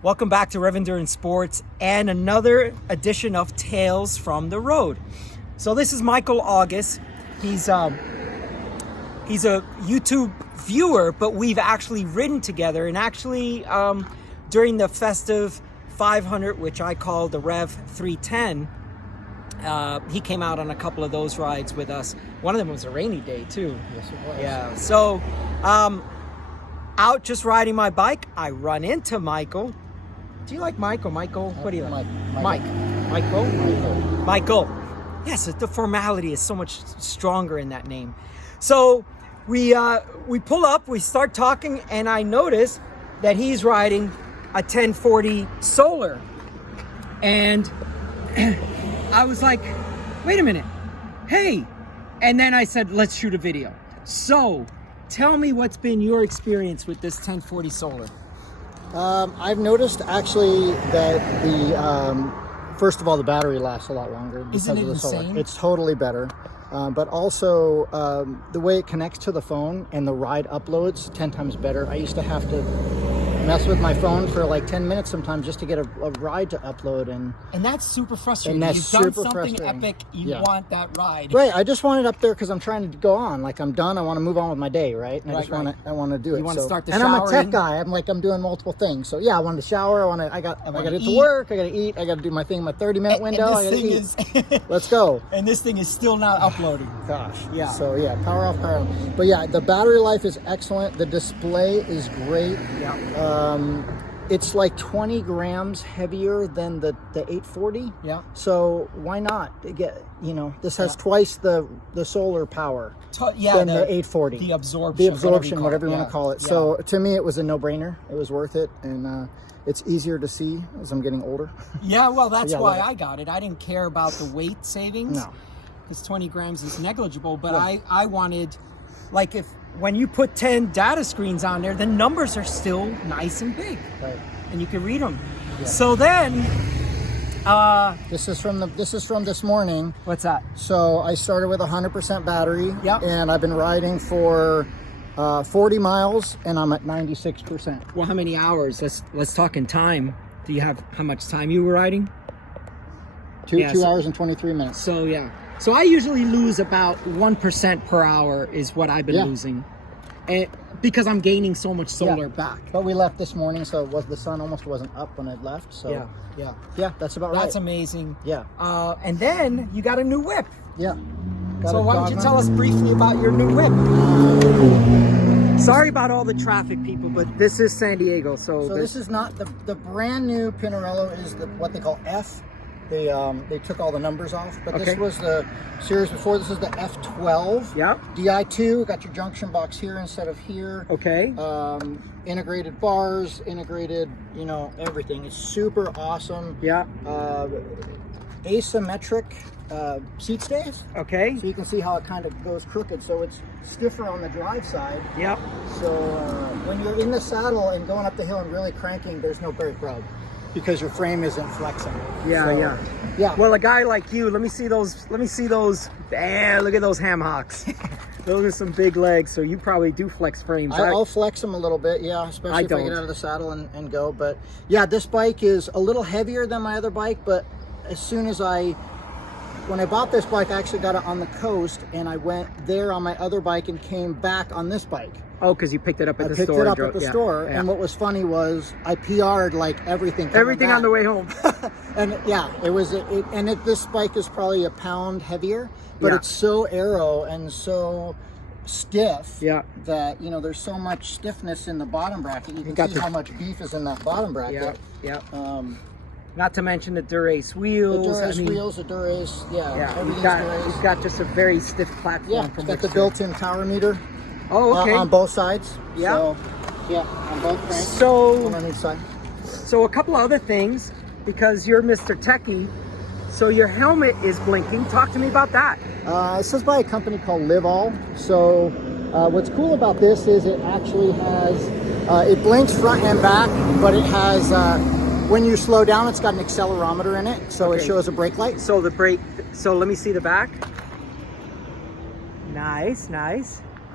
Welcome back to Rev Endurance Sports and another edition of Tales from the Road. So this is Michael August. He's a YouTube viewer, but we've actually ridden together. And actually, during the festive 500, which I call the Rev 310, he came out on a couple of those rides with us. One of them was a rainy day too. Yes, it was. Yeah. So out just riding my bike, I run into Michael. Do you like Michael? Michael, what do you like? Mike. Michael? Michael. Yes, the formality is so much stronger in that name. So we pull up, we start talking, and I notice that he's riding a 1040 Solar. And I was like, wait a minute. Hey. And then I said, let's shoot a video. So tell me what's been your experience with this 1040 Solar. I've noticed actually that the first of all, the battery lasts a lot longer because Isn't it of the insane? solar. It's totally better, but also the way it connects to the phone and the ride uploads 10 times better. I used to have to mess with my phone for like 10 minutes sometimes just to get a ride to upload, and that's super frustrating. And that's You've done super something frustrating. epic. You want that ride. Right, I just want it up there because I'm trying to go on. Like, I'm done. I want to move on with my day, right? And I want to do it. You want to start the and showering. I'm a tech guy. I'm doing multiple things. So yeah, I want to shower. I got to get to work. I got to eat. I got to do my thing. My 30-minute window. I got to eat. Let's go. And this thing is still not uploading. Gosh. Yeah. So yeah, power off, power on. But yeah, the battery life is excellent. The display is great. Yeah. It's like 20 grams heavier than the 840. Yeah. So why not get, this has twice the solar power than the 840. The absorption. Whatever you want to call it. Yeah. So to me, it was a no-brainer. It was worth it. And it's easier to see as I'm getting older. Yeah, well, that's why I got it. I didn't care about the weight savings. No. Because 20 grams is negligible. But I wanted, like, when you put 10 data screens on there, the numbers are still nice and big. Right. And you can read them. Yeah. So then, this is from this morning. what's that? So I started with 100% battery. Yep. And I've been riding for 40 miles, and I'm at 96%. Well, how many hours? Let's talk in time. Do you have how much time you were riding? 2 hours and 23 minutes. So yeah. So I usually lose about 1% per hour is what I've been losing. And because I'm gaining so much solar back. But we left this morning, so the sun almost wasn't up when I left. So yeah, that's about right. That's amazing. Yeah. And then you got a new whip. Yeah. So why don't you tell us briefly about your new whip? Sorry about all the traffic, people, but this is San Diego. So this is not the brand new Pinarello is what they call F. They took all the numbers off, but this was the series before. This is the F12. Yep. Di2, got your junction box here instead of here. Okay. Integrated bars, integrated, everything. It's super awesome. Yeah. Asymmetric seat stays. Okay. So you can see how it kind of goes crooked. So it's stiffer on the drive side. Yep. So when you're in the saddle and going up the hill and really cranking, there's no brake rub, because your frame isn't flexing. Yeah. Well, a guy like you, let me see those. Damn, look at those ham hocks. Those are some big legs. So you probably do flex frames. I'll flex them a little bit, especially if I get out of the saddle and go. But yeah, this bike is a little heavier than my other bike. But as soon as when I bought this bike, I actually got it on the coast, and I went there on my other bike and came back on this bike. Oh, because you picked it up at the store. I picked it up at the store, and what was funny was I PR'd like everything. Everything on the way home. And this bike is probably a pound heavier, but it's so aero and so stiff that there's so much stiffness in the bottom bracket. You can see how much beef is in that bottom bracket. Yeah. Not to mention the Dura-Ace wheels. The Dura-Ace wheels, the Dura-Ace, everything's Dura-Ace. You've got just a very stiff platform. Yeah, it's got the built-in power meter. Oh, okay. On both sides. Yeah. So, on both cranks. So, on each side. So a couple of other things, because you're Mr. Techie. So your helmet is blinking. Talk to me about that. This is by a company called Live All. So what's cool about this is it actually has, it blinks front and back, but it has, when you slow down, it's got an accelerometer in it. So it shows a brake light. So so let me see the back. Nice.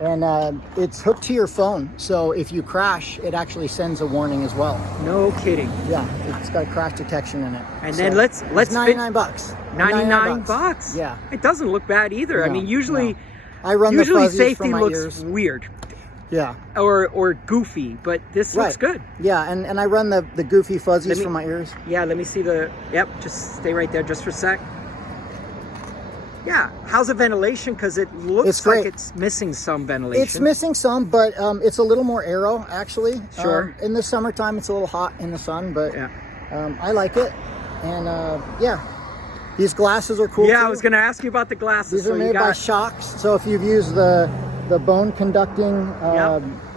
And it's hooked to your phone, so if you crash, it actually sends a warning as well. No kidding. Yeah, it's got crash detection in it. And so then let's it's $99. 99 bucks. Yeah, it doesn't look bad either. No, I mean, usually I run the fuzzies safety for my looks ears. weird. Yeah, or goofy, but this looks good. Yeah, and I run the goofy fuzzies for my ears. Yeah, let me see the. Yep, just stay right there just for a sec. Yeah, how's the ventilation? Because it looks like it's missing some ventilation. It's missing some, but it's a little more aero, actually. Sure. In the summertime, it's a little hot in the sun, but yeah. I like it. And yeah, these glasses are cool. Yeah, too. I was going to ask you about the glasses. These are made by Shocks. So if you've used the bone conducting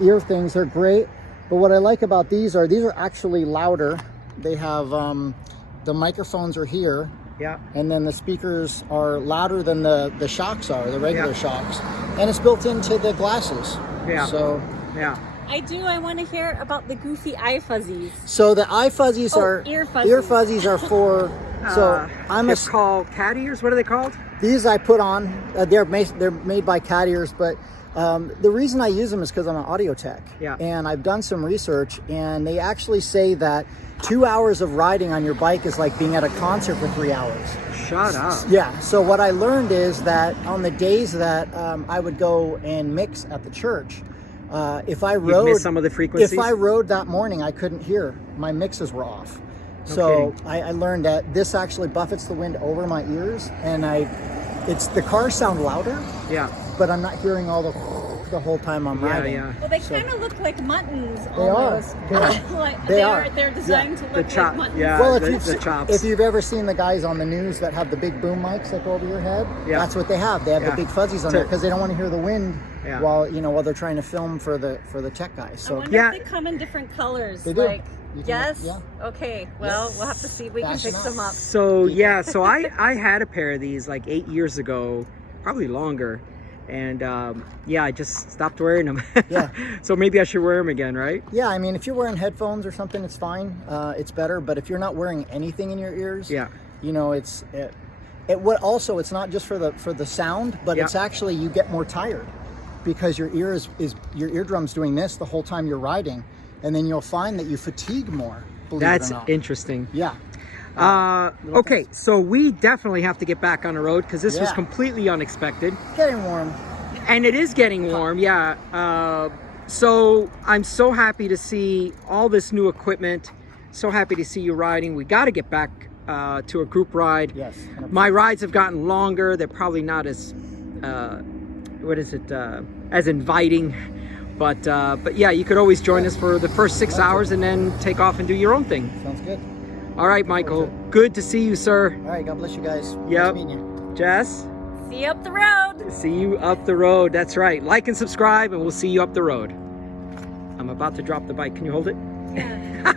ear things, they're great. But what I like about these are actually louder. They have the microphones are here. Yeah. And then the speakers are louder than the Shocks are, the regular Shocks. And it's built into the glasses. Yeah. So yeah. I want to hear about the goofy eye fuzzies. So the eye fuzzies are ear fuzzies. Ear fuzzies are for so they're called cat ears. What are they called? These I put on. They're made by cat ears, but the reason I use them is because I'm an audio tech. Yeah. And I've done some research, and they actually say that 2 hours of riding on your bike is like being at a concert for 3 hours. Shut up. Yeah. So what I learned is that on the days that I would go and mix at the church, if I rode, miss some of the frequencies. If I rode that morning, I couldn't hear. My mixes were off. So I learned that this actually buffets the wind over my ears, and the cars sound louder. Yeah. But I'm not hearing all the whole time I'm riding. Yeah. Well, they kind of look like muttons. They almost. are. They're designed to look like muttons. Yeah. Well, the chops. if you've ever seen the guys on the news that have the big boom mics that go over your head, that's what they have. They have the big fuzzies on there because they don't want to hear the wind while they're trying to film for the tech guys. So I wonder if they come in different colors. They do. Like, yes? Okay. Well, we'll have to see if we can fix them up. So so I had a pair of these like 8 years ago, probably longer. And I just stopped wearing them. Yeah. So maybe I should wear them again, right? Yeah, I mean, if you're wearing headphones or something, it's fine. It's better. But if you're not wearing anything in your ears, it's not just for the sound, but it's actually you get more tired because your ear is your eardrum's doing this the whole time you're riding, and then you'll find that you fatigue more. That's interesting. Yeah. Okay, so we definitely have to get back on the road because this was completely unexpected. Getting warm. And it is getting warm, so I'm so happy to see all this new equipment. So happy to see you riding. We got to get back to a group ride. Yes. 100%. My rides have gotten longer. They're probably not as, as inviting. But yeah, you could always join us for the first 6 hours and then take off and do your own thing. Sounds good. All right, Michael. Good to see you, sir. All right. God bless you guys. Yep. Nice meeting you. Jess? See you up the road. See you up the road. That's right. Like and subscribe, and we'll see you up the road. I'm about to drop the bike. Can you hold it? Yeah.